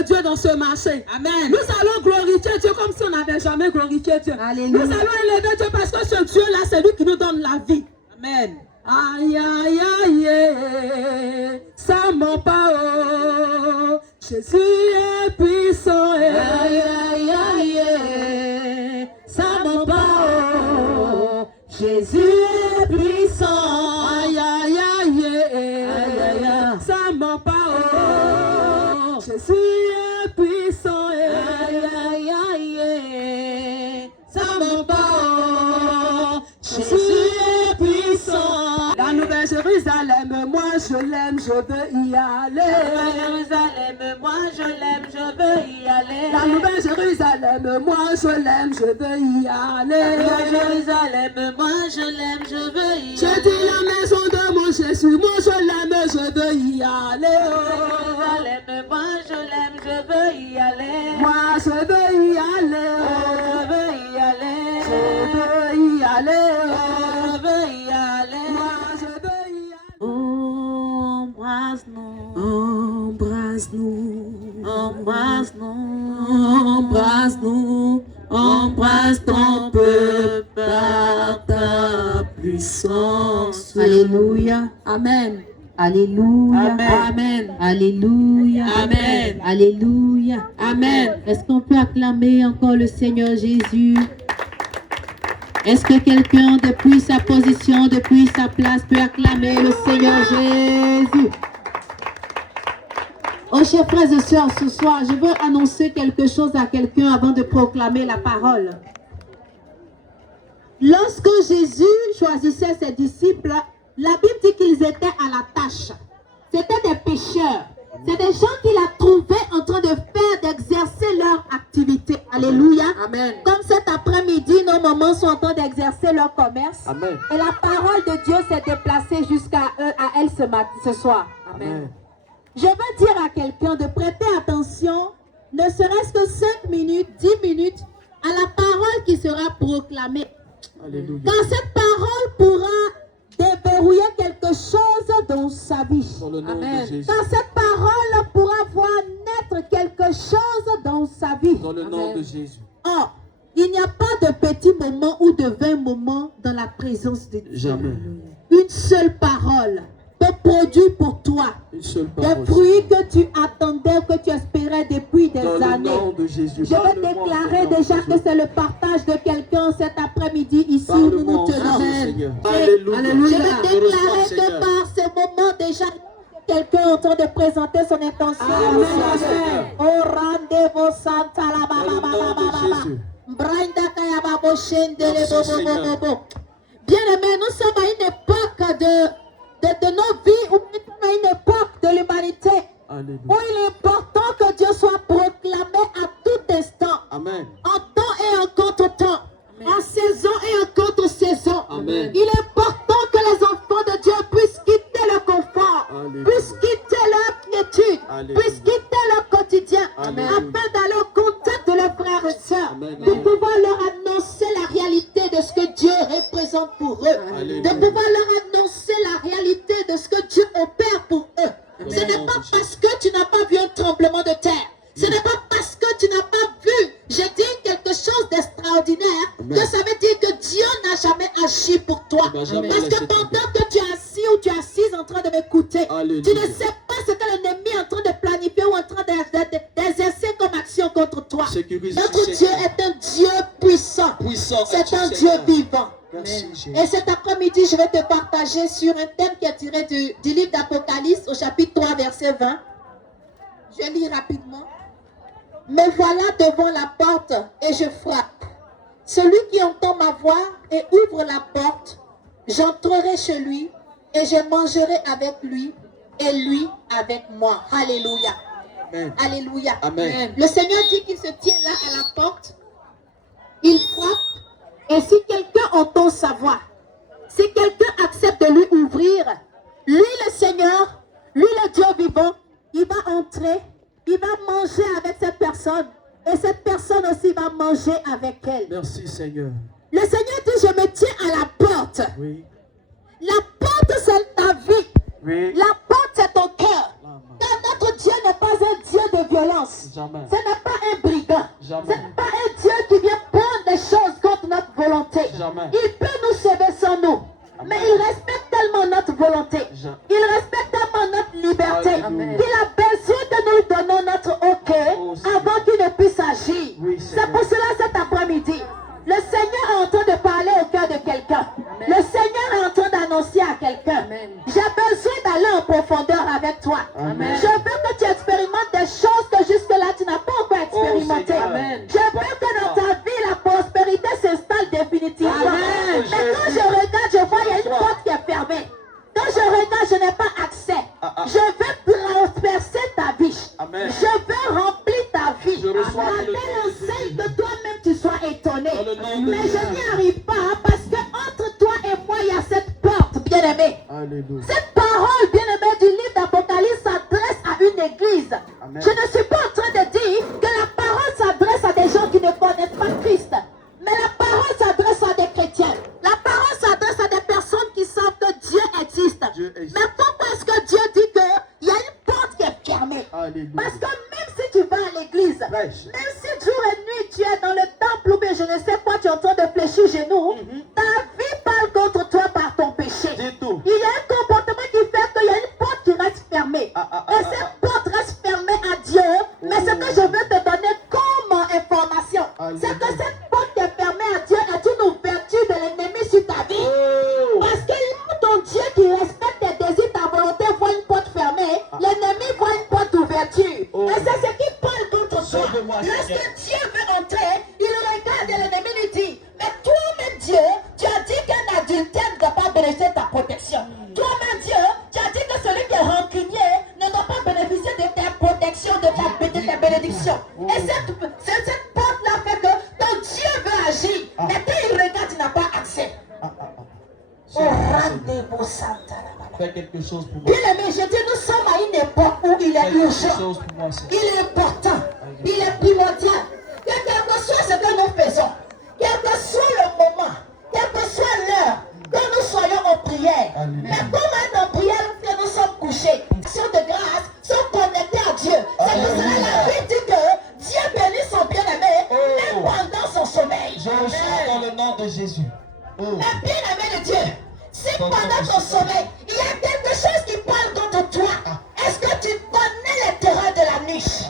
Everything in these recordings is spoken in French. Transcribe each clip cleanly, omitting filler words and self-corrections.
de Dieu dans ce marché. Amen. Nous allons glorifier Dieu comme si on n'avait jamais glorifié Dieu. Alléluia. Nous allons élever Dieu parce que ce Dieu-là, c'est lui qui nous donne la vie. Amen. Aïe, aïe, aïe, ça m'en pas, oh. Jésus est puissant, aïe, aïe, aïe, ça m'en pas, oh. Jésus est puissant, aïe, aïe, aïe, ça m'en pas, oh. Jésus est puissant, aïe, aïe, aïe, ça m'en pas, oh. Jésus est puissant. La Nouvelle Jérusalem, moi je l'aime, je veux y aller. La Nouvelle Jérusalem, moi je l'aime, je veux y aller. La Nouvelle Jérusalem, moi je l'aime, je veux y aller. La Nouvelle Jérusalem, moi je l'aime, je veux y aller. J'ai dit la maison de mon Jésus, moi je l'aime, je veux y aller. Jérusalem, moi je l'aime, je veux y aller. Moi je veux y aller. Je veux y aller. Je veux y aller. Je veux y aller. Moi je veux y aller. Embrasse-nous. Embrasse-nous. Embrasse-nous. Embrasse-nous. Embrasse ton peuple par ta puissance. Alléluia. Amen. Alléluia. Amen. Alléluia. Amen. Alléluia. Amen. Est-ce qu'on peut acclamer encore le Seigneur Jésus? Est-ce que quelqu'un, depuis sa position, depuis sa place, peut acclamer le Seigneur Jésus? Oh, chers frères et sœurs, ce soir, je veux annoncer quelque chose à quelqu'un avant de proclamer la parole. Lorsque Jésus choisissait ses disciples, la Bible dit qu'ils étaient à la tâche. C'était des pécheurs. C'est des gens qu'il a trouvés en train de faire, d'exercer leur activité. Alléluia. Amen. Comme cet après-midi, nos mamans sont en train d'exercer leur commerce. Amen. Et la parole de Dieu s'est déplacée jusqu'à eux, à elles ce soir. Amen. Je veux dire à quelqu'un de prêter attention, ne serait-ce que 5 minutes, 10 minutes, à la parole qui sera proclamée. Alléluia. Car cette parole pourra déverrouiller quelque chose dans sa vie. Dans le nom Amen. de Jésus. Car cette parole pourra voir naître quelque chose dans sa vie. Dans le nom de Jésus. Or, il n'y a pas de petits moments ou de 20 moments dans la présence de Dieu. Jamais. Une seule parole peut produire pour toi Une seule des parole. fruits que tu attendais, que tu espérais depuis des Dans le années. nom de Jésus. Je veux déclarer déjà que c'est le partage de quelqu'un cet après-midi ici où nous nous tenons. Seigneur. Alléluia. Alléluia. Je veux déclarer Seigneur. que par ce moment déjà, quelqu'un est en train de présenter son intention. Amen. Oh, rendez-vous Santa la Dans le nom de Jésus. Bien aimé, nous sommes à une époque de nos vies, ou à une époque de l'humanité, Alléluia. où il est important que Dieu soit proclamé à tout instant, Amen. en temps et en contre-temps, en saison et en contre-saison. Amen. Il est important que les enfants de Dieu puissent quitter le confort, Alléluia. puissent quitter leur quiétude, Alléluia. puissent quitter leur quotidien, Alléluia. afin d'aller au contact de leurs frères et sœurs, Amen. de pouvoir leur annoncer la réalité de ce que Dieu représente pour eux, Alléluia. de pouvoir leur annoncer la réalité de ce que Dieu opère pour eux. Amen. Ce n'est pas parce que tu n'as pas vu un tremblement de terre, ce n'est pas parce que tu n'as pas vu, je dis quelque chose d'extraordinaire, Amen. que ça veut dire que Dieu n'a jamais agi pour toi. Il n'a jamais Parce que laissé pendant tomber. que tu es assis ou tu es assise en train de m'écouter, Alléluia. tu ne sais pas ce que l'ennemi est en train de planifier ou en train d'exercer comme action contre toi. Sécurise Notre tout, Dieu Seigneur. est un Dieu puissant. Puissant C'est es-tu, un Dieu Seigneur. vivant. Merci, Jésus. Et cet après-midi, je vais te partager sur un thème qui est tiré du livre d'Apocalypse au chapitre 3, verset 20. Je lis rapidement. Me voilà devant la porte et je frappe. Celui qui entend ma voix et ouvre la porte, j'entrerai chez lui et je mangerai avec lui et lui avec moi. Alléluia. Amen. Alléluia. Amen. Le Seigneur dit qu'il se tient là à la porte. Il frappe. Et si quelqu'un entend sa voix, si quelqu'un accepte de lui ouvrir, lui le Seigneur, lui le Dieu vivant, il va entrer, il va manger avec cette personne. Et cette personne aussi va manger avec elle. Merci, Seigneur. Le Seigneur dit, je me tiens à la porte. Oui. La porte, c'est ta vie. Oui. La porte, c'est ton cœur. Car notre Dieu n'est pas un Dieu de violence. Jamais. Ce n'est pas un brigand. Jamais. Ce n'est pas un Dieu qui vient prendre des choses contre notre volonté. Jamais. Il peut nous sauver sans nous. Mais il respecte tellement notre volonté. Il respecte tellement notre liberté. Amen. Qu'il a besoin que nous lui donnons notre OK avant qu'il ne puisse agir. Oui, c'est pour cela cet après-midi, le Seigneur est en train de parler au cœur de quelqu'un. Le Seigneur est en train d'annoncer à quelqu'un. J'ai besoin d'aller en profondeur avec toi. Amen. Je veux que tu expérimentes des choses que jusque-là tu n'as pas encore expérimentées. Amen. Je veux que dans ta vie, la prospérité s'installe définitivement. Amen. Mais quand je regarde, je vois il y a une porte qui est fermée. Quand je regarde, je n'ai pas accès. Je veux transpercer ta vie. Amen. Je veux remplir ta vie. Je reçois À le nom de telle enseigne Jésus. que toi-même tu sois étonné. Dans le nom de Mais Jésus. je n'y arrive pas parce que entre toi et moi, il y a cette porte, bien-aimé. Alléluia. Cette parole, bien-aimé, du livre d'Apocalypse s'adresse à une église. Amen. Je ne suis pas en train de dire que la parole s'adresse à des gens qui ne connaissent pas Christ. Mais la parole s'adresse à des chrétiens. La parole s'adresse à des personnes qui savent que Dieu existe. Dieu existe. Mais pourquoi est-ce que Dieu dit qu'il y a une porte qui est fermée? Alléluia. Parce que même si tu vas à l'église, Prêche. même si jour et nuit tu es dans le temple ou bien je ne sais quoi, tu es en train de fléchir genoux, ta vie parle contre toi par ton péché. Dis tout. Il y a un comportement qui fait qu'il y a une porte qui reste fermée. Et cette porte reste fermée à Dieu. Mais ce que je veux te donner comme information, c'est que cette porte qui est fermée à Dieu est une ouverture de l'ennemi sur ta vie. Oh. Parce que là, ton Dieu qui respecte tes désirs, ta volonté, voit une porte fermée, l'ennemi voit une porte d'ouverture. Oh. Et c'est ce qui parle contre toi. Sauve-moi, Lorsque Seigneur. Dieu veut entrer, il regarde et l'ennemi lui dit, mais toi-même Dieu, tu as dit qu'un adultère ne doit pas bénéficier de ta protection. Toi-même Dieu, tu as dit que celui qui est rancunier ne doit pas bénéficier de ta protection, de ta bénédiction. Et cette porte-là fait que ton Dieu veut agir. Mais quand il regarde, il n'a pas accès. Oh, rendez-vous, Santa. Fais quelque chose pour moi. Bien aimé, je dis, nous sommes à une époque où il est Fais quelque urgent. chose pour moi, Seigneur. Il est important, il est primordial. Que quel que soit ce que nous faisons, quel que soit le moment, quelle que soit l'heure, que nous soyons en prière. Alléluia. Mais comme être en prière, que nous sommes couchés, sont de grâce, sont connectés à Dieu. C'est pour cela que la Bible dit que Dieu bénit son bien-aimé, même pendant son sommeil. Je reçois dans le nom de Jésus. Oh. Mais bien-aimé de Dieu, si pendant ton sommeil, il y a quelque chose qui parle contre toi, est-ce que tu connais les terreurs de la nuit?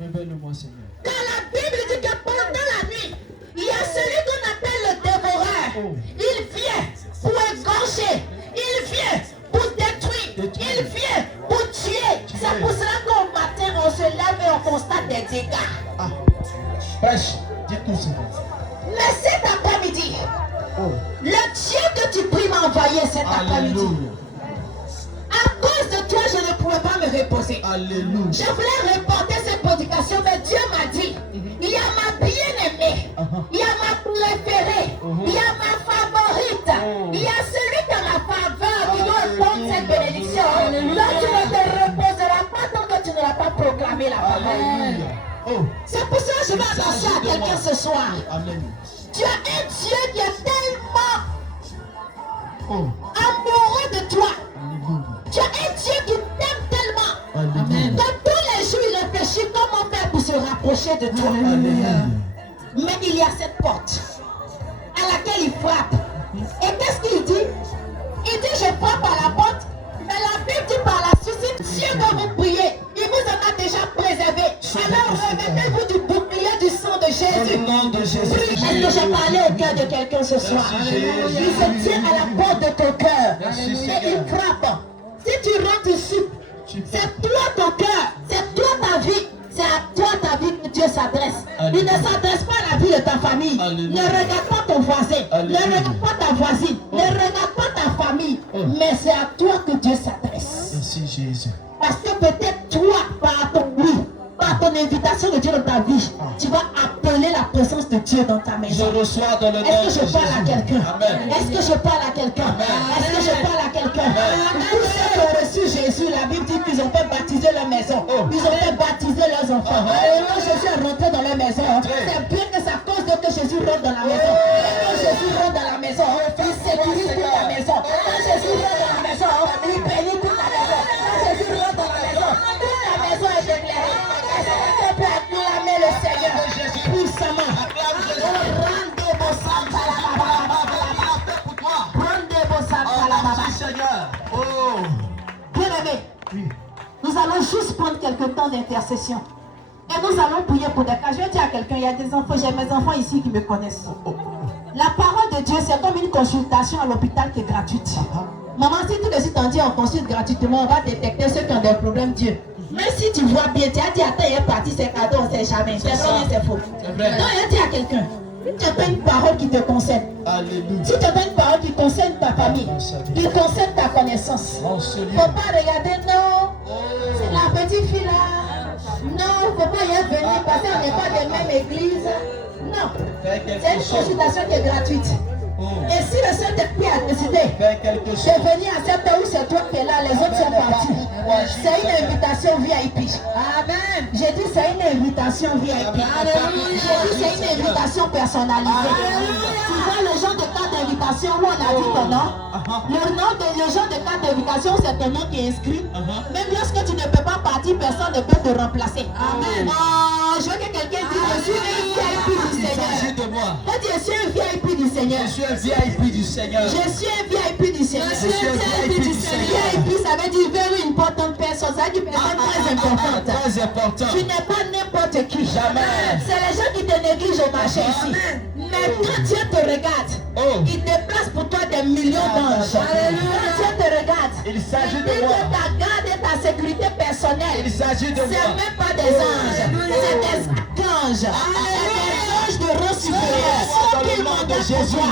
Révèle-moi, Seigneur. Quand la Bible dit que pendant la nuit, il y a celui qu'on appelle le dévoreur. Il vient pour égorger, il vient pour détruire, il vient pour tuer. C'est pour cela qu'au matin, on se lève et on constate des dégâts. Prêche. Dis tout, Seigneur. Mais cet après-midi, Oh. le Dieu que tu pries m'a envoyé cet après-midi. Alléluia. À cause de toi, je ne pouvais pas me reposer. Alléluia. Je voulais reporter cette prédication, mais Dieu m'a dit, il y a ma bien-aimée, il y a ma préférée, il y a ma favorite, il y a celui qui a ma faveur qui doit prendre cette bénédiction. Là, tu ne te reposeras pas tant que tu n'auras pas proclamé la parole. Alléluia. Oh. C'est pour ça que je vais annoncer à quelqu'un ce soir. Amen. Tu as un Dieu qui est tellement Oh. amoureux de toi. Alléluia. Tu as un Dieu qui t'aime tellement. Alléluia. Que tous les jours, il réfléchit comment faire pour se rapprocher de toi. Alléluia. Mais il y a cette porte à laquelle il frappe. Et qu'est-ce qu'il dit? Il dit, je frappe à la porte. Mais la Bible dit par la suite, si Dieu va vous prier, il vous en a déjà préservé. Alors revêtez-vous du bouclier du sang de Dans le Jésus. nom de Jésus. Est-ce que j'ai parlé au cœur de quelqu'un ce soir? Merci, Jésus. Il se tient à la porte de ton cœur. Merci, Et Seigneur. il frappe. Si tu rentres ici, c'est toi ton cœur, c'est toi ta vie, c'est à toi ta vie que Dieu s'adresse. Il ne s'adresse pas à la vie de ta famille. Alléluia. Ne regarde pas ton voisin, Alléluia. ne regarde pas ta voisine, ne regarde pas ta famille, mais c'est à toi que Dieu s'adresse. Merci, Jésus. Parce que peut-être toi, par ton oui, par ton invitation de Dieu dans ta vie, tu vas appeler la présence de Dieu dans ta Je maison. reçois dans le nom de Est-ce que Jésus. je parle à quelqu'un? Amen. Est-ce que je parle à quelqu'un? Est-ce que je parle à quelqu'un? Tous ceux qui ont reçu Jésus, la Bible dit qu'ils ont fait baptiser leur maison. Ils ont fait baptiser leurs enfants. Et quand Jésus est rentré dans leur maison, c'est bien que c'est à cause de que Jésus rentre dans la maison. Et quand Jésus rentre dans la maison, il sécurise toute la maison. Quand Jésus rentre dans la maison, il bénit toute la maison. Quand Jésus rentre dans la maison, toute la maison message est clair. Est-ce que tu peux acclamer le Seigneur puissamment? Bien aimé, nous allons juste prendre quelques temps d'intercession. Et nous allons prier pour des cas. Je vais dire à quelqu'un, il y a des enfants, j'ai mes enfants ici qui me connaissent. La parole de Dieu, c'est comme une consultation à l'hôpital qui est gratuite. Maman, si tout de suite on dit on consulte gratuitement, on va détecter ceux qui ont des problèmes Dieu. Mais si tu vois bien, tu as dit attends, il est parti, c'est cadeau, on ne sait jamais. C'est vrai, c'est faux. Non, il a dit à quelqu'un, si tu as une parole qui te concerne, si tu as une parole qui concerne ta famille, qui concerne ta connaissance, il ne faut pas regarder, non, c'est la petite fille là. Non, il ne faut pas y être venu parce qu'on n'est pas des mêmes églises. Non, c'est une consultation qui est gratuite. Et si le Saint-Esprit a décidé de venir à cette heure où c'est toi qui es là, les autres sont partis, c'est une invitation VIP. Amen. J'ai dit c'est une invitation VIP. J'ai dit c'est une invitation personnalisée. Tu vois le genre de carte d'invitation où on a dit ton nom. Le genre de carte d'invitation, c'est ton nom qui est inscrit. Même lorsque tu ne peux pas partir, personne ne peut te remplacer. Amen. Je veux que quelqu'un dise je suis un VIP du Seigneur. Je suis un VIP du Seigneur. Je suis un VIP du Seigneur. Je suis un VIP du Seigneur. Je suis un VIP du Seigneur. VIP, ça veut dire very important person. Ça veut dire personne très importante. Très important. Tu n'es pas n'importe qui. Jamais. C'est les gens qui te négligent au marché ici. Mais quand Dieu te regarde, il déplace pour toi des millions d'anges. Quand Dieu te regarde, il s'agit de il moi. ta garde et ta sécurité personnelle. Il s'agit de moi. C'est même pas des anges. C'est des archanges. C'est des anges de rang supérieur. Dans le nom de Jésus.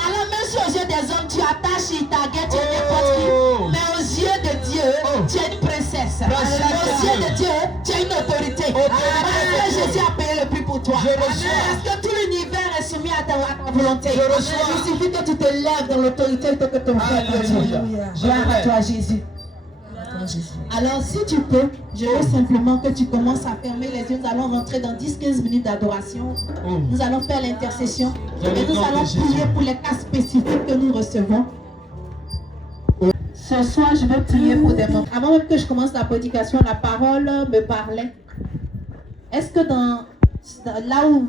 Alors même si aux yeux des hommes tu attaches, il t'aguette, tu es n'importe qui. Mais aux yeux de Dieu, tu es une princesse. Aux yeux de Dieu, tu as une autorité. Parce que Jésus a payé le prix pour toi. Parce que tout l'univers est soumis à ta volonté. Il suffit que tu te lèves dans l'autorité que ton frère te dit. Gloire à toi Jésus. Alors si tu peux, je veux simplement que tu commences à fermer les yeux. Nous allons rentrer dans 10-15 minutes d'adoration. Nous allons faire l'intercession. Et nous allons prier pour les cas spécifiques que nous recevons. Ce soir, je vais prier pour des moments. Avant même que je commence la prédication, la parole me parlait. Est-ce que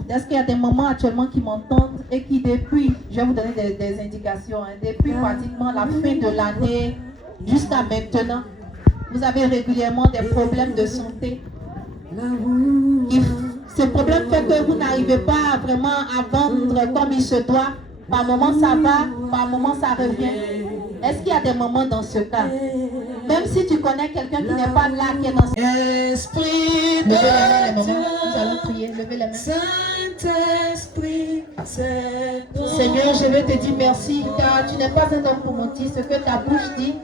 est-ce qu'il y a des mamans actuellement qui m'entendent et qui depuis, je vais vous donner des indications, depuis pratiquement la fin de l'année jusqu'à maintenant, vous avez régulièrement des problèmes de santé. Ce problème fait que vous n'arrivez pas vraiment à vendre comme il se doit. Par moment ça va, par moment ça revient. Est-ce qu'il y a des moments dans ce cas? Même si tu connais quelqu'un qui n'est pas là, qui est dans ce... Esprit de Levez les mains, les mamans. Nous allons prier. Levez les mains. Saint-Esprit, c'est ton... Seigneur, je veux te dire merci, car tu n'es pas un homme pour mentir. Ce que ta bouche dit,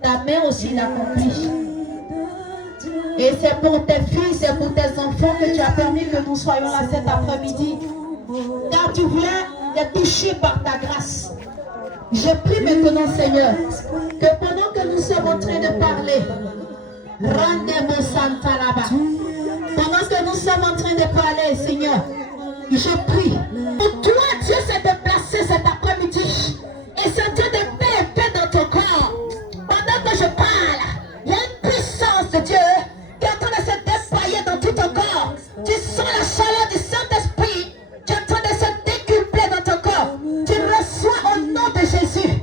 ta main aussi l'accomplit. Et c'est pour tes filles, c'est pour tes enfants que tu as permis que nous soyons là cet après-midi. Car tu voulais les toucher par ta grâce. Je prie maintenant, Seigneur, que pendant que nous sommes en train de parler, rendez-vous Santa là-bas. Pendant que nous sommes en train de parler, Seigneur, je prie. Pour toi, Dieu s'est déplacé cet après-midi. Et ce Dieu de paix est fait dans ton corps. Pendant que je parle, il y a une puissance de Dieu qui est en train de se déployer dans tout ton corps. Tu sens la chaleur du Saint-Esprit qui est en train de se décupler dans ton corps. Tu reçois au nom de Jésus.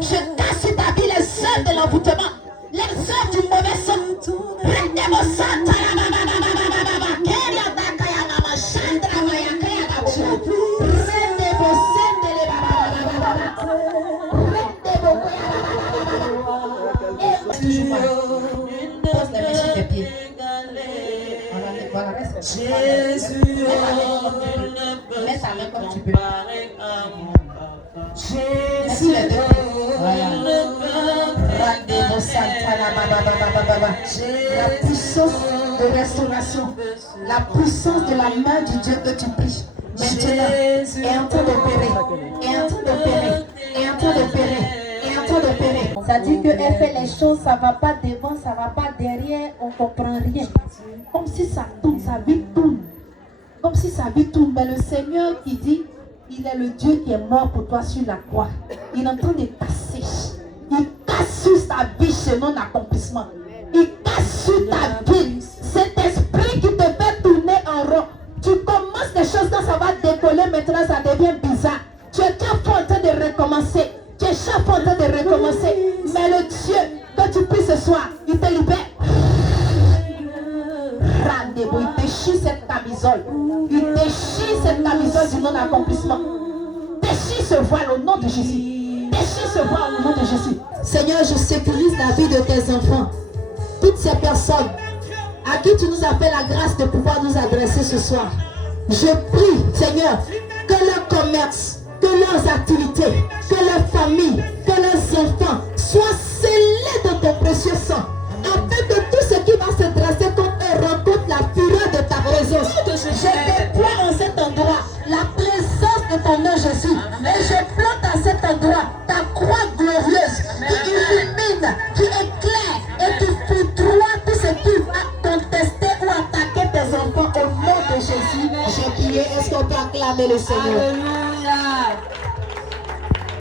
Je casse sur ta vie les œuvres de l'envoûtement, les œuvres du mauvais sang. Rendez-vous Santa. Jésus, mets ta main comme tu peux. Jésus, la puissance de restauration, la puissance de la main du Dieu que tu pries maintenant est en train d'opérer, est en train d'opérer, est en train d'opérer, est en train d'opérer. Ça dit qu'elle fait les choses, ça ne va pas devant, ça ne va pas derrière, on ne comprend rien. Comme si ça tourne, sa vie tourne. Comme si sa vie tourne. Mais le Seigneur qui dit, il est le Dieu qui est mort pour toi sur la croix. Il est en train de casser. Il casse sur sa vie ce non-accomplissement. Il casse sur ta vie cette camisole. Il déchire cette camisole du non-accomplissement. Déchire ce voile au nom de Jésus. Déchire ce voile au nom de Jésus. Seigneur, je sécurise la vie de tes enfants. Toutes ces personnes à qui tu nous as fait la grâce de pouvoir nous adresser ce soir. Je prie, Seigneur, que leur commerce, que leurs activités, que leurs familles, que leurs enfants soient scellés de ton précieux sang. Afin que tout ce qui va se dresser contre eux rencontre la fureur de ta présence. Je déploie en cet endroit la présence de ton nom Jésus. Et je plante à cet endroit ta croix glorieuse qui illumine, qui éclaire et qui foudroie tout ce qui va contester ou attaquer tes enfants au nom de Jésus. J'ai prié. Est-ce qu'on peut acclamer le Seigneur?